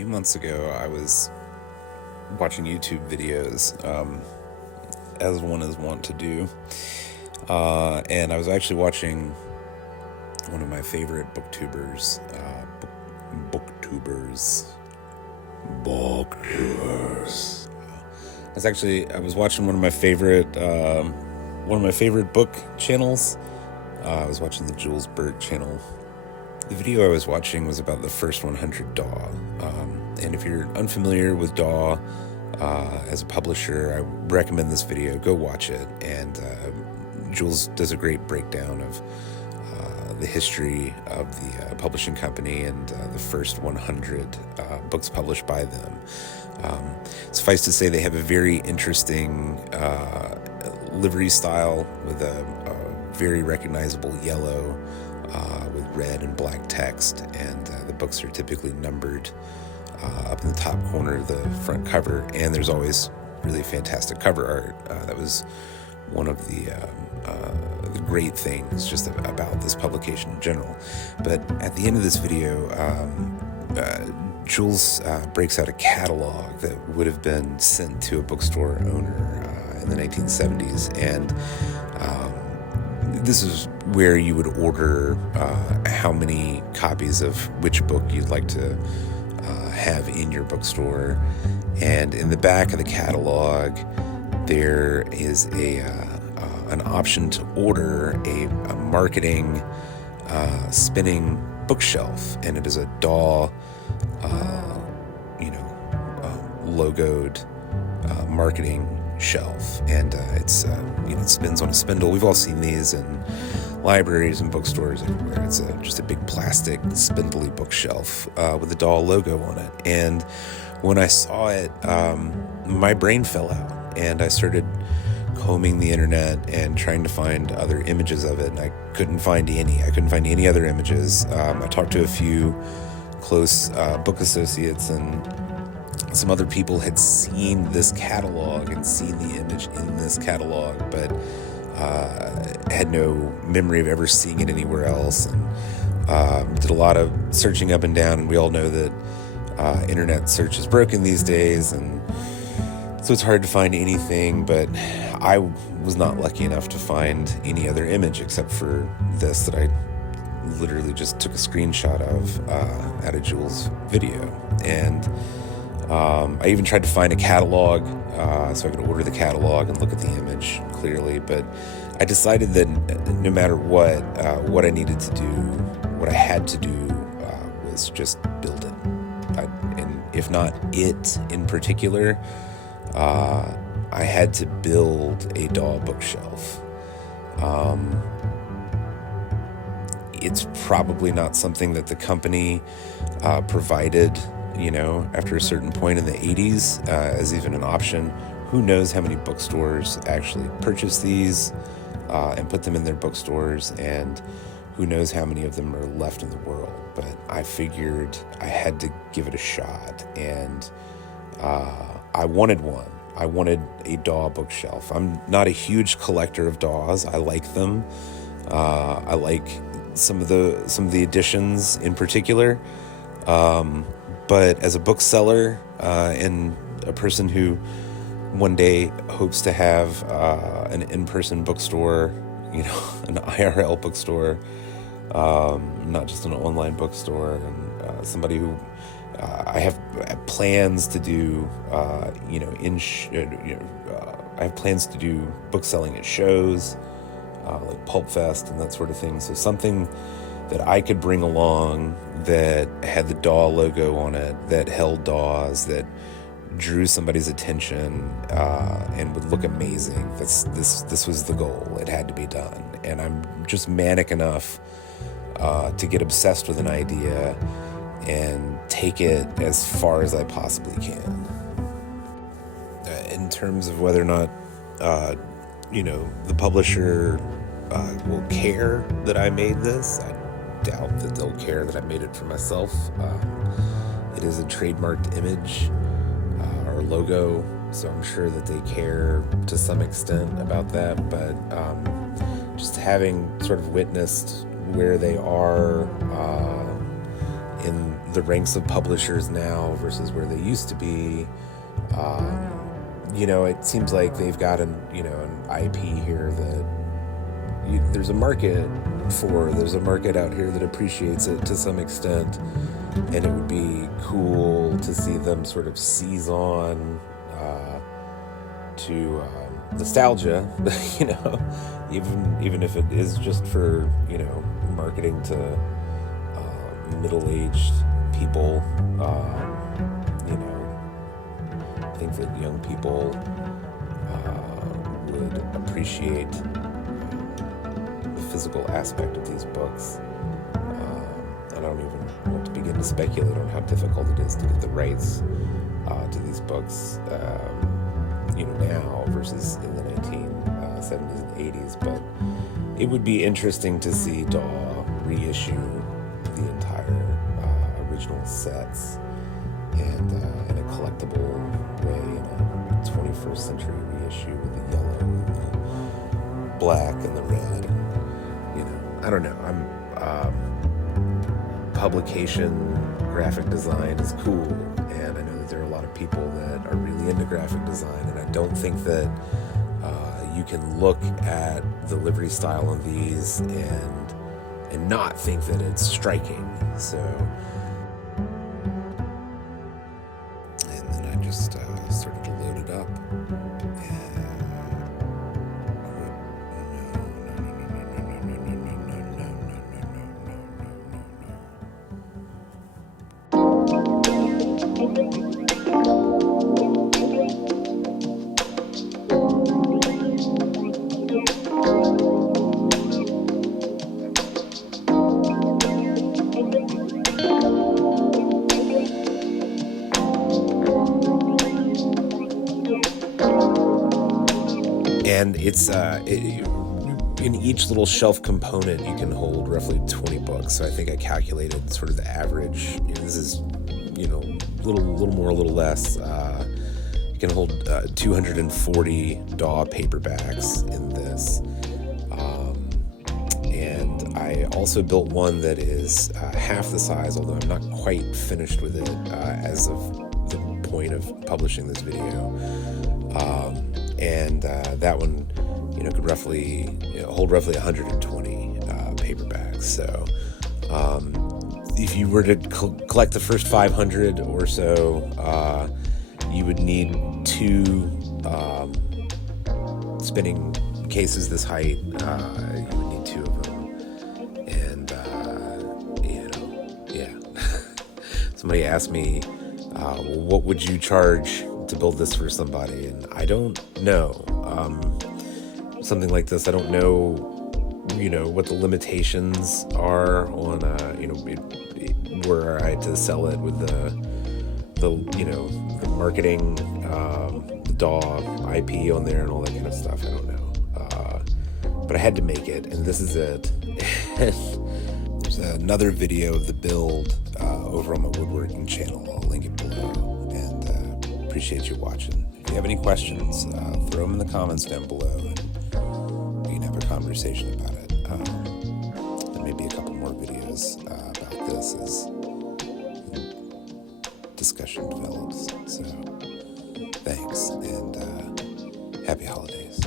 few months ago, I was watching YouTube videos, as one is wont to do, and I was actually watching one of my favorite booktubers, booktubers. I was watching one of my favorite book channels. I was watching the Jules Burt channel. The video I was watching was about the first 100 DAW. And if you're unfamiliar with DAW as a publisher, I recommend this video. Go watch it. And Jules does a great breakdown of the history of the publishing company and the first 100 books published by them. Suffice to say, they have a very interesting livery style with a very recognizable yellow with red and black text, and the books are typically numbered up in the top corner of the front cover, and there's always really fantastic cover art. That was one of the great things just about this publication in general. But at the end of this video, Jules breaks out a catalog that would have been sent to a bookstore owner in the 1970s, and this is where you would order how many copies of which book you'd like to have in your bookstore. And in the back of the catalog, there is an option to order a marketing spinning bookshelf, and it is a DAW logoed marketing shelf, and it spins on a spindle. We've all seen these in libraries and bookstores everywhere. It's just a big plastic spindly bookshelf with the DAW logo on it. And when I saw it, my brain fell out, and I started combing the internet and trying to find other images of it, and I couldn't find any. I couldn't find any other images. I talked to a few close book associates, and some other people had seen this catalog and seen the image in this catalog, but had no memory of ever seeing it anywhere else, and did a lot of searching up and down, and we all know that internet search is broken these days, and so it's hard to find anything. But I was not lucky enough to find any other image except for this that I literally just took a screenshot of at a Jules video. And I even tried to find a catalog so I could order the catalog and look at the image clearly, but I decided that no matter what I needed to do, what I had to do was just build it. And if not it in particular, I had to build a DAW bookshelf. It's probably not something that the company provided, after a certain point in the 80s as even an option. Who knows how many bookstores actually purchase these and put them in their bookstores, and who knows how many of them are left in the world. But I figured I had to give it a shot, and I wanted one. I wanted a DAW bookshelf. I'm not a huge collector of DAWs. I like them. I like some of the editions in particular. But as a bookseller and a person who one day hopes to have an in-person bookstore, an IRL bookstore, not just an online bookstore, and somebody who I have plans to do, I have plans to do book selling at shows, like Pulp Fest and that sort of thing. So something that I could bring along that had the DAW logo on it, that held DAWs, that drew somebody's attention, and would look amazing. This was the goal. It had to be done. And I'm just manic enough to get obsessed with an idea and take it as far as I possibly can. In terms of whether or not, the publisher will care that I made this, I doubt that they'll care that I made it for myself. It is a trademarked image or logo, so I'm sure that they care to some extent about that. But just having sort of witnessed where they are in the ranks of publishers now versus where they used to be. It seems like they've got an IP here that there's a market out here that appreciates it to some extent, and it would be cool to see them sort of seize on to nostalgia, even if it is just for marketing to middle-aged people. I think that young people would appreciate the physical aspect of these books. I don't even want to begin to speculate on how difficult it is to get the rights to these books, now versus in the 1970s and 80s. But it would be interesting to see DAW reissue the entire original sets and in a collectible way, in a 21st century reissue with the yellow and the black and the red. I don't know. Publication, graphic design is cool, and I know that there are a lot of people that are really into graphic design, and I don't think that you can look at the livery style of these and not think that it's striking. So, and then I just started to load it up. And it's in each little shelf component you can hold roughly 20 books. So I think I calculated sort of the average. This is little more, a little less. You can hold 240 DAW paperbacks in this. And I also built one that is half the size, although I'm not quite finished with it as of the point of publishing this video. And that one, could roughly hold roughly 120 paperbacks. So if you were to collect the first 500 or so, you would need 2 spinning cases this height. You would need 2 of them, and yeah. Somebody asked me, what would you charge to build this for somebody? And I don't know. Something like this, I don't know, what the limitations are on, were I to sell it with the marketing, the DAW IP on there and all that kind of stuff. I don't know. But I had to make it, and this is it. There's another video of the build over on my woodworking channel. I'll link it below, and appreciate you watching. If you have any questions, throw them in the comments down below, and we can have a conversation about it. And maybe a couple more videos about this as discussion develops. So, thanks, and happy holidays.